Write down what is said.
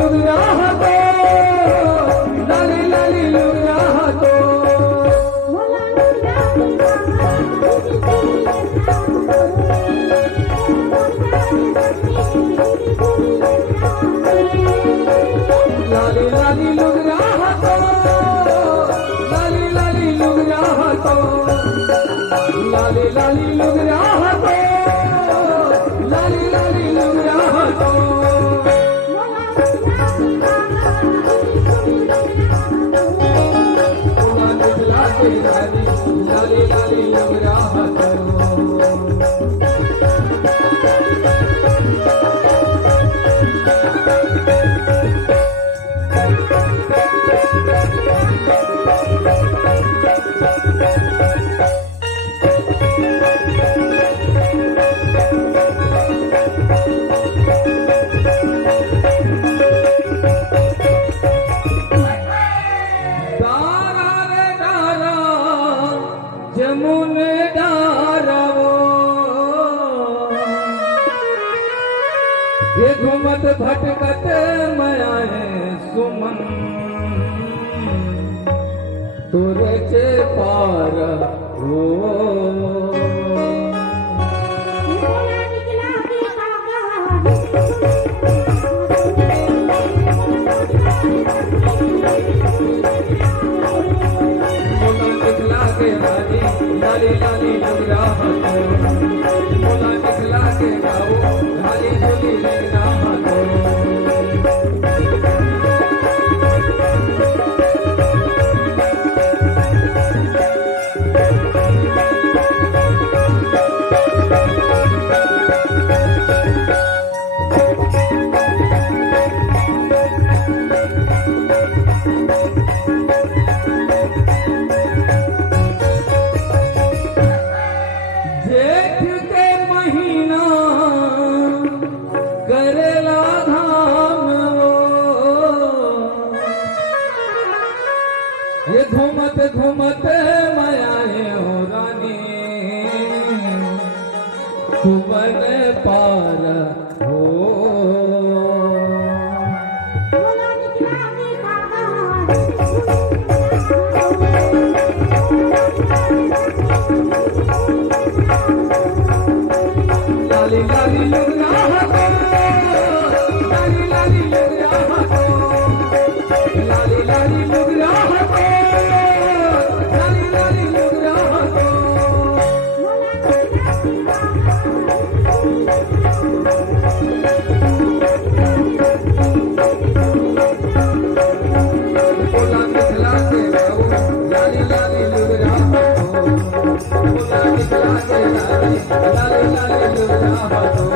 लुगड़ा तो लाली लाली लुगड़ा तो लाली लाली लुगड़ा तो लाली लाली लुगड़ा तो लाली लाली लुगड़ा तो लाली लाली लुगड़ा तो लाली लाली लुगड़ा तो जमुन डारवो ये घुमत भटकत मयाए सुमन तुरचे पार हो लाली लाली लुगड़ा तो मोला निकला के गाओ लाली झोली लेना तो करेला धाम ये घूमत घूमत मायाए हो रानी सुबन पार हो लाली लाली लुगड़ा लाली लाली लुगड़ा लाली लाली लुगड़ा लाली लाली लुगड़ा बोला निकला के गाओ लाली लाली लुगड़ा बोला निकला के लाली लाली लुगड़ा